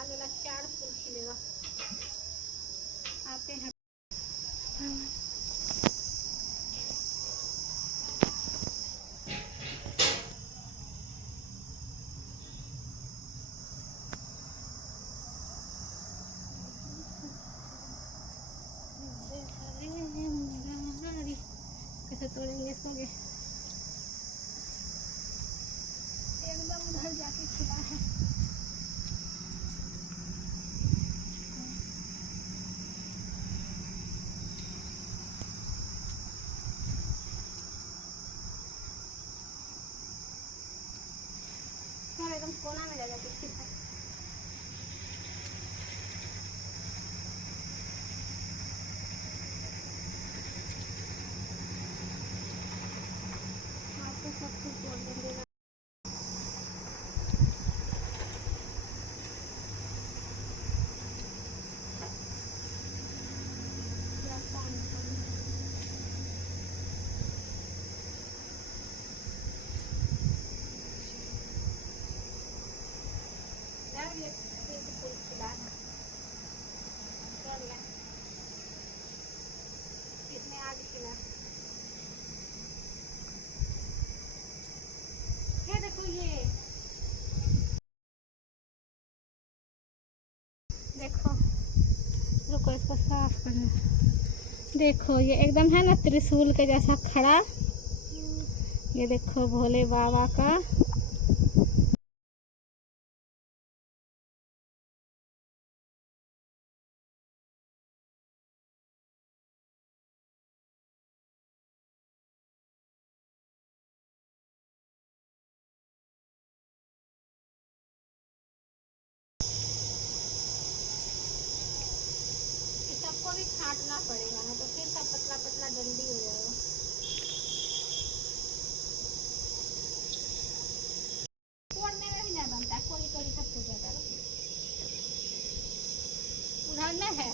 लाल वाला 4 फूल खिलेगा। आते हैं। कैसे तोड़ेंगे इसको? एकदम उधर जाके खिला है। एकदम कोना में जा जाके खिला। आपको सब कुछ बोल देंगे। इसमें आज खिला है। देखो ये देखो, रुको इसको साफ करना। देखो ये एकदम है ना त्रिशूल के जैसा खड़ा। ये देखो भोले बाबा का। सबको भी छांटना पड़ेगा ना, तो फिर सब पतला पतला जल्दी हो जाएगा। तोड़ने में भी नहीं बनता है, कोई कोई सब टूट जाता है। उधर में है।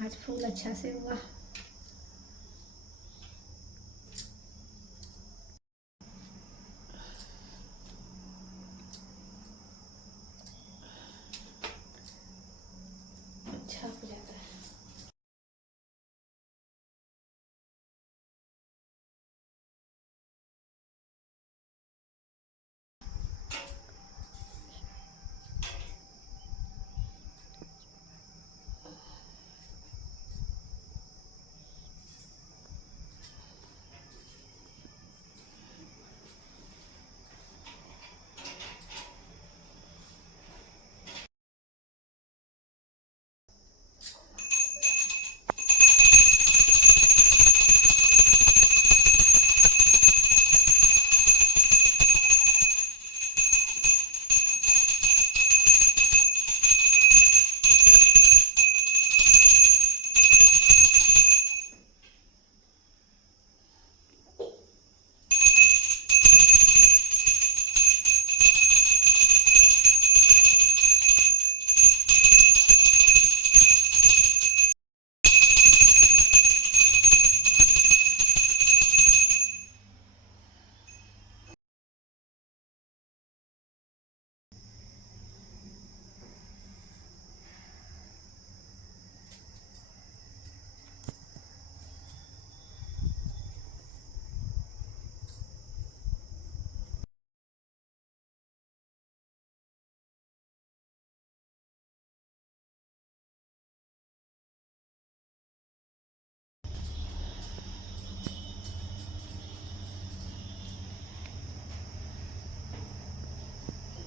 आज फूल अच्छा से हुआ। अच्छा हो जाता है।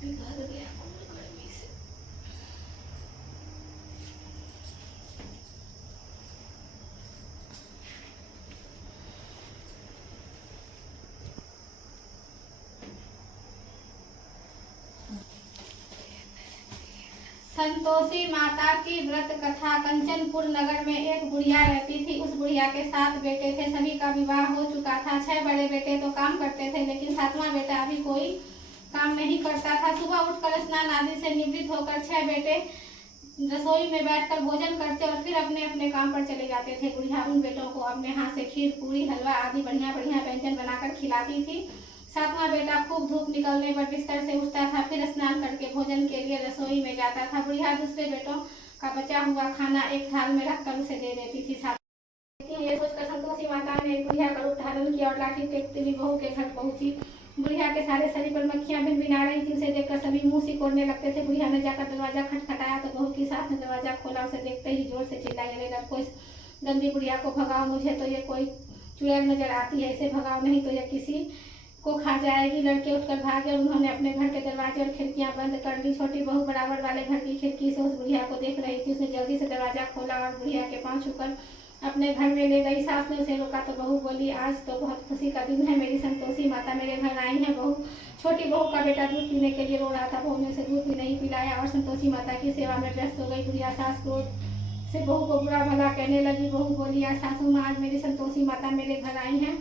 पिघल गया गर्मी से। संतोषी माता की व्रत कथा। कंचनपुर नगर में एक बुढ़िया रहती थी। उस बुढ़िया के 7 बेटे थे। सभी का विवाह हो चुका था। 6 बड़े बेटे तो काम करते थे, लेकिन 7वां बेटा अभी कोई काम नहीं करता था। सुबह उठकर स्नान आदि से निवृत्त होकर 6 बेटे रसोई में बैठकर भोजन करते और फिर अपने अपने काम पर चले जाते थे। बुढ़िया उन बेटों को अपने हाथ से खीर, पूरी, हलवा आदि बढ़िया बढ़िया व्यंजन बनाकर खिलाती थी। 7वां बेटा खूब धूप निकलने पर बिस्तर से उठता था, फिर स्नान करके भोजन के लिए रसोई में जाता था। बुढ़िया दूसरे बेटों का बचा हुआ खाना एक थाल में रखकर उसे दे देती थी। ये सोचकर संतोषी माता ने बुढ़िया का रूप धारण किया और लाठी टेकती हुई बहू के घर पहुंची। बुढ़िया के सारे शरीर पर मक्खियां भिनभिना रही थी। उसे देखकर सभी मुंह सिकोड़ने लगते थे। बुढ़िया ने जाकर दरवाजा खटखटाया तो बहू की सास ने दरवाजा खोला। उसे देखते ही जोर से चिल्लाई, अरे लड़को, इस गंदी बुढ़िया को भगाओ, मुझे तो ये कोई चुड़ैल नजर आती है, इसे भगाओ, नहीं तो यह किसी को खा जाएगी। लड़के उठकर भागे और उन्होंने अपने घर के दरवाजे और खिड़कियां बंद कर ली। छोटी बहू बराबर वाले घर की खिड़की से उस बुढ़िया को देख रही थी। उसने जल्दी से दरवाजा खोला और बुढ़िया के पांव छूकर अपने घर में ले गई। सास ने उसे रोका तो बहू बोली, आज तो बहुत खुशी का दिन है, मेरी संतोषी माता मेरे घर आई है। बहू छोटी बहू का बेटा दूध पीने के लिए रो रहा था। बहू ने उसे दूध भी नहीं पिलाया और संतोषी माता की सेवा में व्यस्त हो गई। बुढ़िया सास क्रोध से बहू को बुरा भला कहने लगी। बहू बोली, आज सासू माँ, आज मेरी संतोषी माता मेरे घर आई हैं,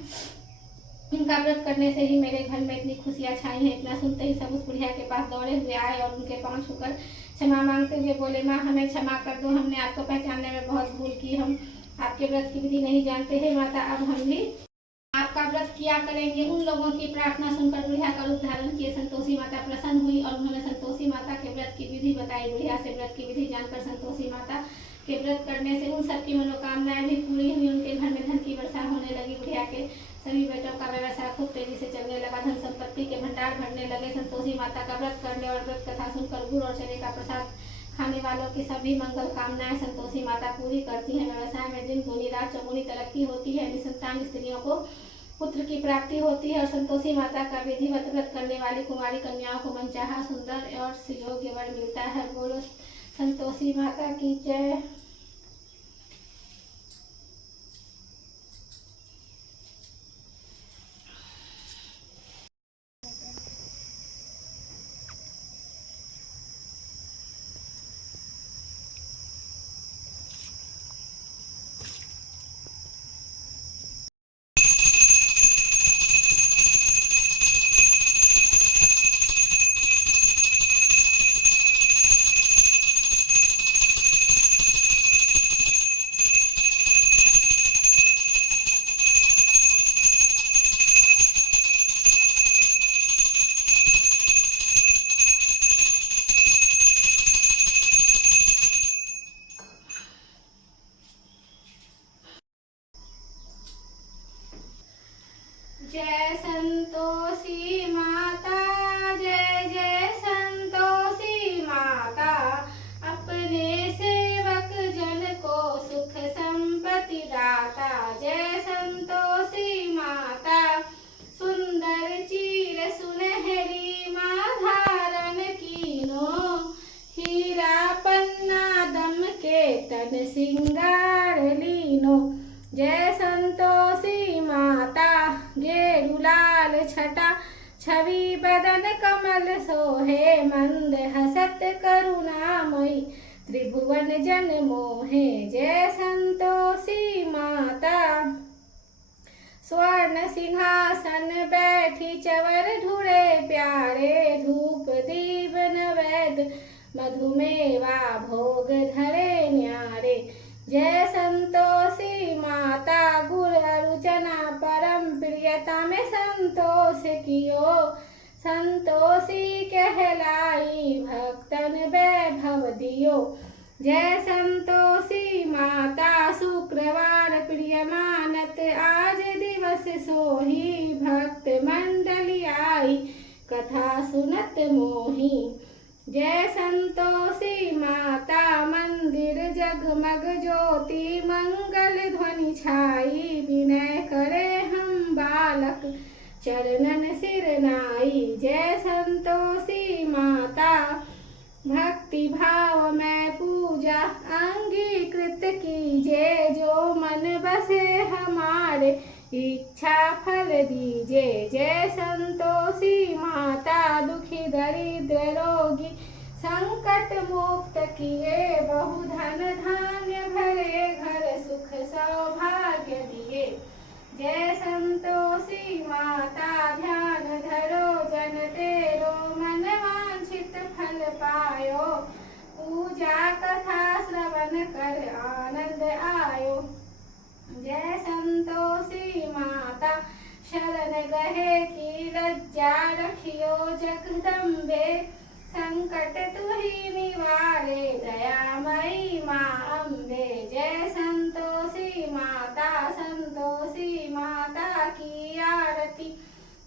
इनका व्रत करने से ही मेरे घर में इतनी खुशियां छाई हैं। इतना सुनते ही सब उस बुढ़िया के पास दौड़े हुए आए और उनके पांव छूकर क्षमा मांगते हुए बोले, माँ हमें क्षमा कर दो, हमने आपको पहचानने में बहुत भूल की, हम आपके व्रत की विधि नहीं जानते हैं माता, अब हम भी आपका व्रत किया करेंगे। उन लोगों की प्रार्थना सुनकर बुढ़िया का रूप धारण किए संतोषी माता प्रसन्न हुई और उन्होंने संतोषी माता के व्रत की विधि बताई। बुढ़िया से व्रत की विधि जानकर संतोषी माता के व्रत करने से उन सबकी मनोकामनाएं भी पूरी हुई। उनके घर में धन की वर्षा होने लगी। बुढ़िया के सभी बेटों का व्यवसाय खूब तेजी से चलने लगा। धन संपत्ति के भंडार भरने लगे। संतोषी माता का व्रत करने और व्रत कथा सुनकर गुड़ और चने का प्रसाद खाने वालों की सभी मंगल कामनाएं संतोषी माता पूरी करती हैं। व्यवसाय में दिन दूनी रात चौगुनी तरक्की होती है। निसंतान स्त्रियों को पुत्र की प्राप्ति होती है और संतोषी माता का विधिवत व्रत करने वाली कुमारी कन्याओं को मनचाहा सुंदर और सुयोग्य वर मिलता है। बोलो संतोषी माता की जय। जय संतोषी माता, जय जय संतोषी माता, अपने सेवक जन को सुख संपत्ति दाता। जय संतोषी माता, सुंदर चीर सुनहरी माँ धारण कीनो, हीरा पन्ना दम के तन सिंगार लीनो। जय संतोषी माता, गेरु लाल छटा छवि बदन कमल सोहे, मंद हसत करुणामयी त्रिभुवन जन मोहे। जय संतोषी माता, स्वर्ण सिंहासन बैठी चवर ढूढ़े प्यारे, धूप दीप नैवेद्य मधुमेवा भोग धरे न्यारे। जय संतोषी माता, गुर अरुचना परम प्रियता में संतोष कियो, संतोषी कहलाई भक्तन वैभव दियो। जय संतोषी माता, शुक्रवार प्रिय मानत आज दिवस सोही, भक्त मंडली आई कथा सुनत मोही। जय संतोषी माता, मंदिर जगमग ज्योति मंगल ध्वनि छाई, विनय करे हम बालक चरणन सिर नाई। जय संतोषी माता, भक्ति भाव में पूजा अंगीकृत कीजे, जो मन बसे हमारे इच्छा फल दीजे। जय संतोषी माता, दुखी दरिद्र रोगी संकट मुक्त किए, बहुधन धान्य भरे घर सुख सौभाग्य दिए। जय संतोषी माता, ध्यान धरो जन तेरो मन वांछित फल पायो, पूजा कथा श्रवण कर आनंद आयो। जय संतोषी माता, शरण गहे की लज्जा रखियो जगदम्बे, संकट तुही निवारे दयामयी माँ अम्बे। जय संतोषी माता, संतोषी माता की आरती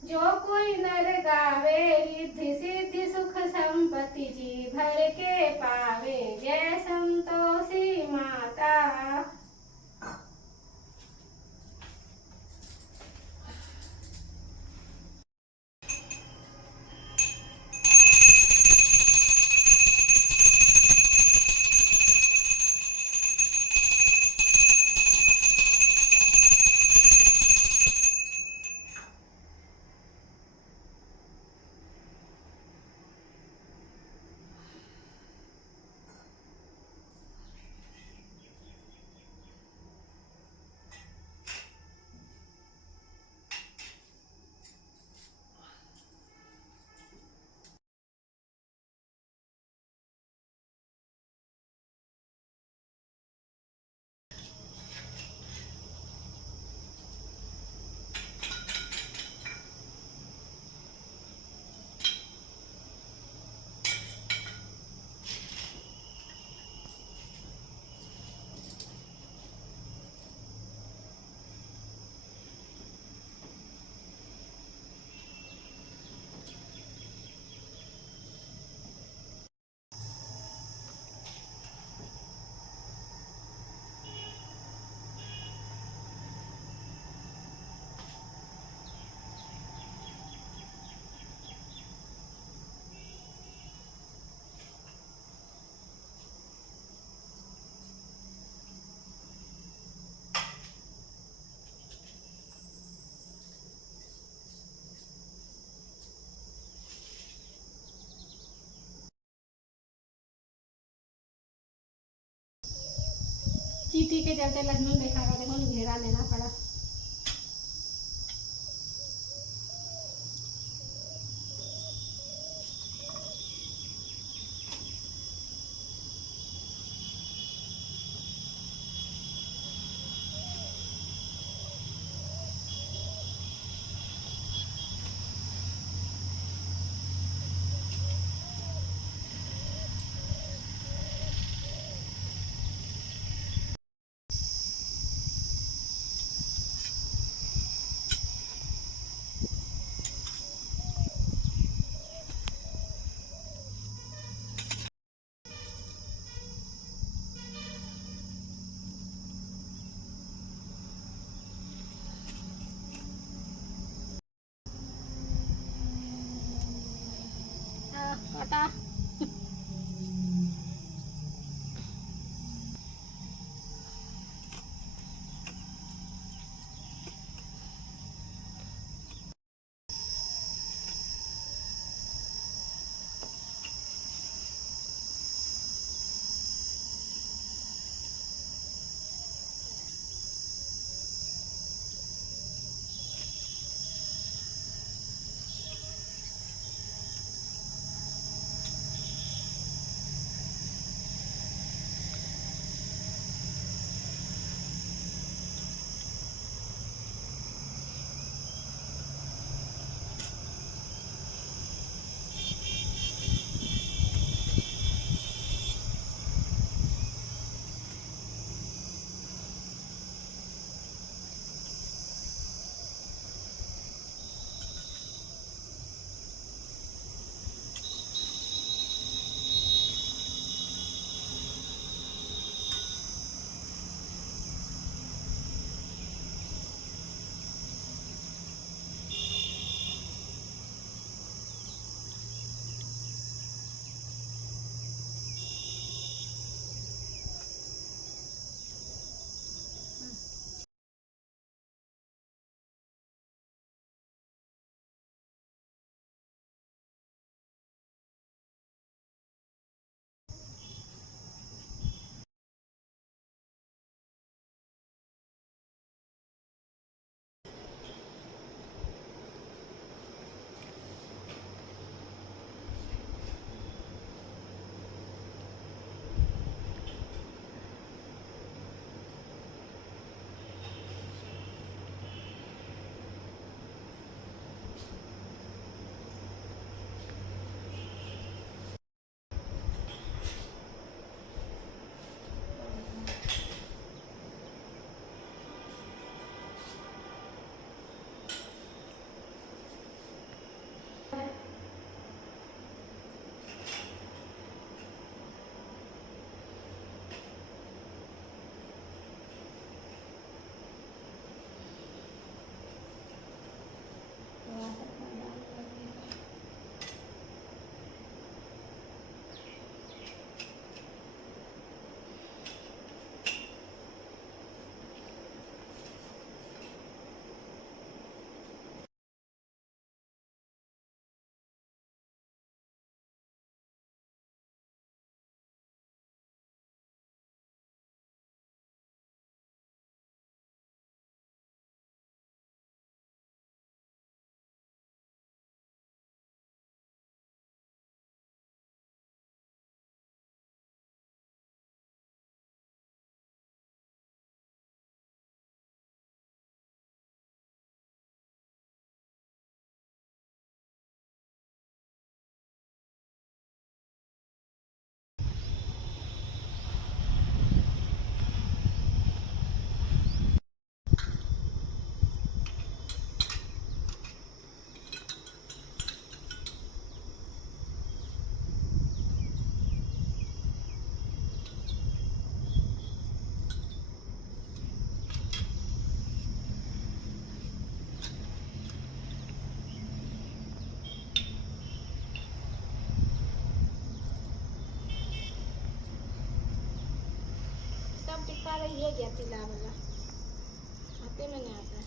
जो कोई नर गावे, रिद्धि सिद्धि सुख संपत्ति जी भर के पावे। जय संतोषी माता। चींटी के चलते लखनऊ देखा का देखो घेरा लेना पड़ा। टिक्का रही गया पीला वाला, हाथे में नहीं आता है।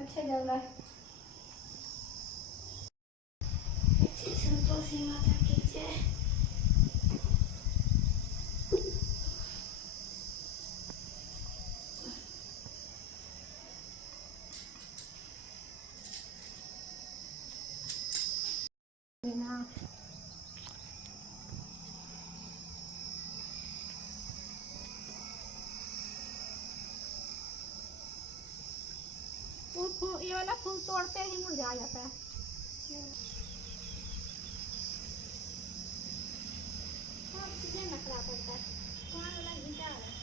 अच्छे जल रहा है। संतोषी माता की जय। ये वाला फूल तोड़ते ही मुरझा जाता है। कितने नखरा पड़ता है, कौन वाला गिटार है।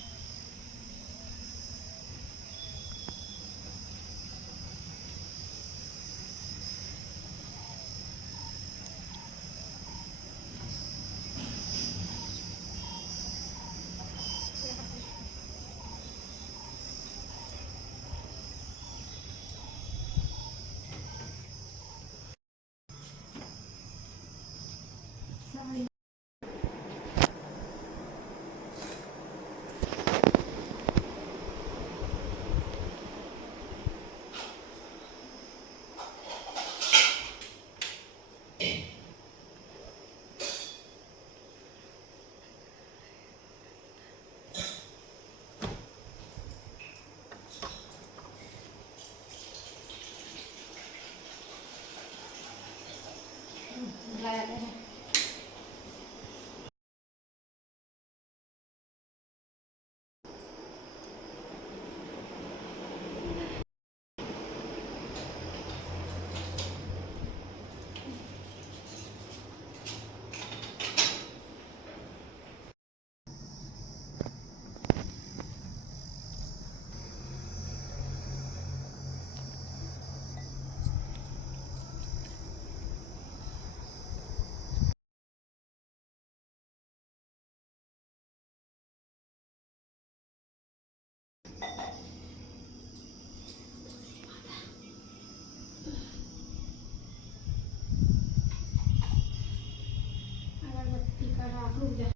अगरबत्ती का राख रुक जा।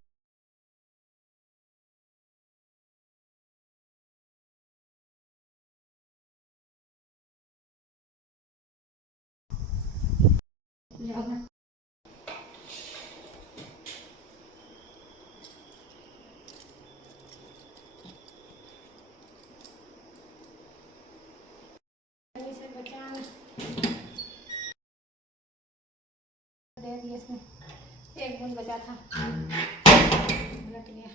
से बचाना दे दिए, इसमें एक बूंद बचा था, रख लिया।